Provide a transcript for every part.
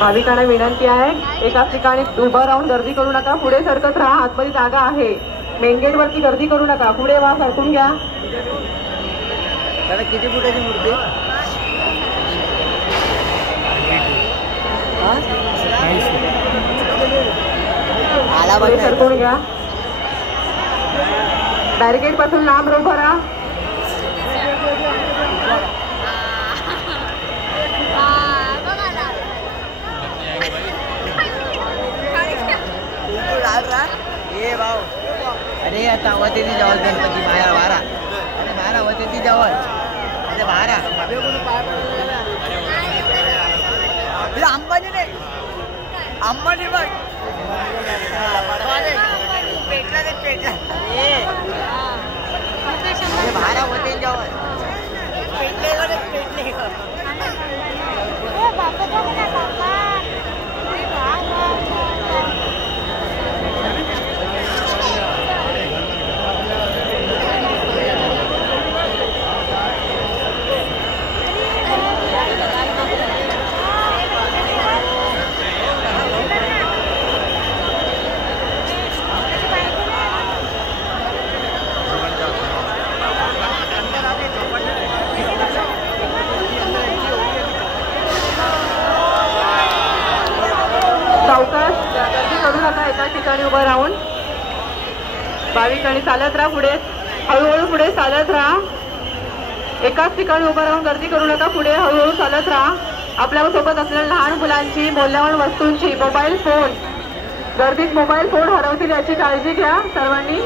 भाविकांना विनंती आहे, एकाच ठिकाणी उभं राहून गर्दी करू नका, पुढे सरकत राहा, आतमध्ये जागा आहे. मेन गेट वरती गर्दी करू नका, पुढे वा, सरकून घ्या. किती फुटाची मूर्ती? सरकून घ्या. बॅरिकेड पासून लांब उभं राहा. ये भाऊ, अरे आता होते ती जवळ गणपती बाहेर वारा, अरे बाहेर होते ती जवळ, अरे बाहेर अंबानी नाही, अंबानी बघ पेटला ते पेटला, बाहेर होते जवळ पेटले पेटले. सावकाश गर्दी करू नका, एका ठिकाणी उभं राहून. भाविकांनी चालत राहा, पुढे हळूहळू पुढे चालत राहा. एकाच ठिकाणी उभं राहून गर्दी करू नका, पुढे हळूहळू चालत राहा. आपल्या सोबत असलेल्या लहान मुलांची, मौल्यवान वस्तूंची, मोबाईल फोन, गर्दीत मोबाईल फोन हरवतील याची काळजी घ्या. सर्वांनी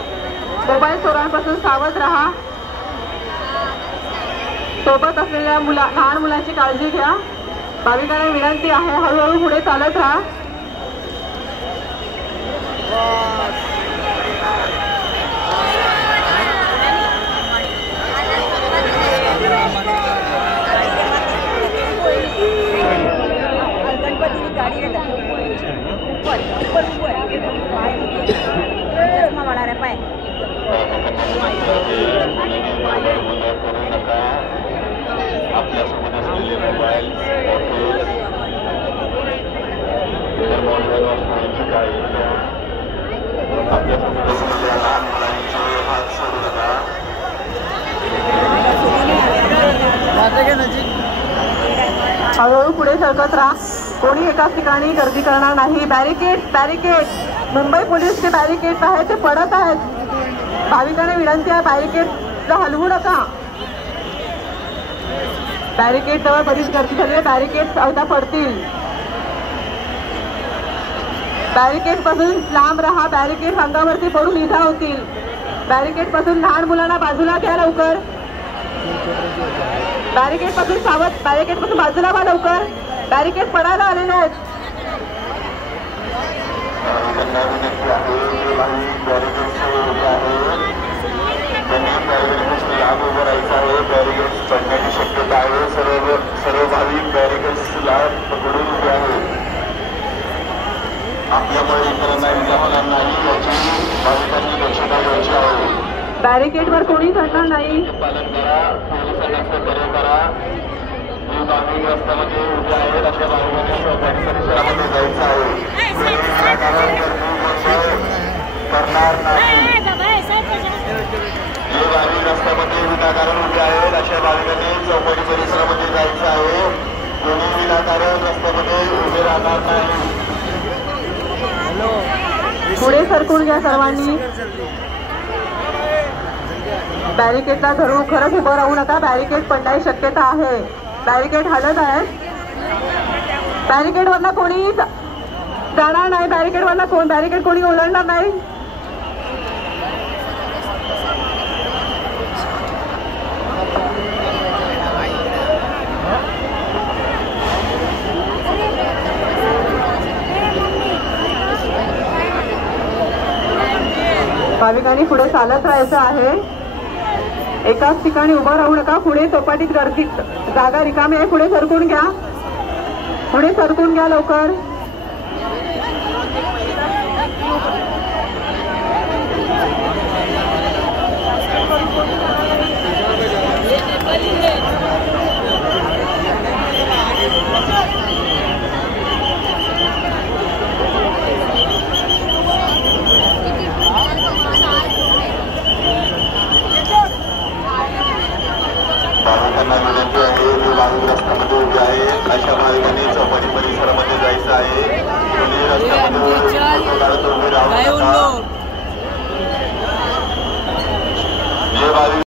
मोबाईल चोरांपासून सावध राहा. सोबत असलेल्या लहान मुलांची काळजी घ्या. भाविकांना विनंती आहे, हळूहळू पुढे चालत राहा. चष्मा वाढा रे पाय. आपल्यासोबत असलेले मोबाईल, आपल्यासोबत असलेल्या लहान मुलांचे हात सोडू नका. हळूहळू पुढे सरकत राहा. कोणी एकाच ठिकाणी गर्दी करणार नाही. बॅरिकेड बॅरिकेड मुंबई पोलीसचे बॅरिकेड आहेत, ते पडत आहेत. भाविकांना विनंती आहे, बॅरिकेडला हलवू नका. बॅरिकेड जवळ बरीच गर्दी झाली आहे, बॅरिकेड आता पडतील. बॅरिकेड पासून लांब राहा. बॅरिकेड अंगावरती पडून इजा होतील. बॅरिकेड पासून लहान मुलांना बाजूला घ्या लवकर. बॅरिकेड पासून सावध, बॅरिकेड पासून बाजूला व्हा लवकर. बॅरिकेड पडायला आलेले आहेत. पडण्याची शक्यता आहे. सर्व भाविक बॅरिकेड्सला पकडून उभे आहेत. आपल्यामुळे इतरांना इजा होणार नाही याची भाविकांनी दक्षता घ्यायची आहे. बॅरिकेडवर कोणी चढणार नाही. पालन करा, पोलिसांना सहकार्य करा. जे भाविक रस्त्यामध्ये उभे आहेत अशा भाविकांना सहकारी परिसरामध्ये जायचं आहे. करणार नाही. जे भाविक रस्त्यामध्ये विनाकारण उभे आहेत अशा भाविकांनी चौपाटी परिसरामध्ये जायचं आहे. कोणी विनाकारण रस्त्यामध्ये उभे राहणार नाही. पुढे सरकून घ्या सर्वांनी. बॅरिकेडला धरून खरंच उभं राहू नका. बॅरिकेड पडण्याची शक्यता आहे. बॅरिकेड हलत आहे. बॅरिकेडवरला कोणी जाणार नाही. बॅरिकेडवरला बॅरिकेड कोणी ओलांडणार नाही. भाविकांनी पुढे चालत राहायचं आहे. एकाच ठिकाणी उभं राहू नका. पुढे चौपाटीत गर्दी, जागा रिकामी आहे. पुढे सरकून घ्या. पुढे सरकून घ्या लवकर. भाविकांना विनंती आहे, जे भाविक रस्त्यामध्ये उभे आहेत अशा भाविकांनी चौपाटी परिसरामध्ये जायचं आहे. तुम्ही रस्त्यामध्ये उभे राहू नका. जे भाविक